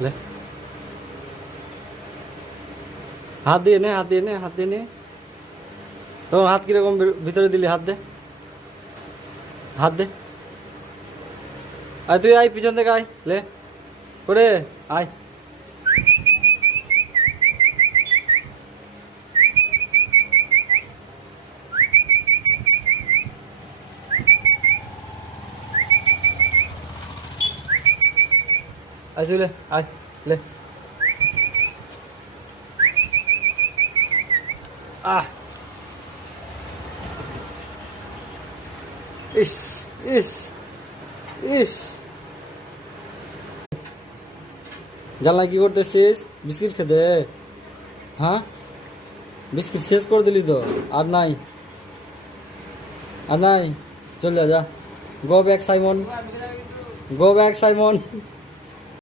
ले हाथ দিয়ে নে হাত দিয়ে নে হাত দিয়ে নে তোর হাত কিরকম ভিতরে দিলি হাত দে হাত দে আয় তুই আয় পিছন থেকে আয় লে করে আয় আয় চলে আয় লে আহ ইস ইস ইস জানলা কি করতেছিস বিস্কিট খেতে হ্যাঁ বিস্কিট শেষ করে দিলি তো আর নাই চল যা go back Simon go back Simon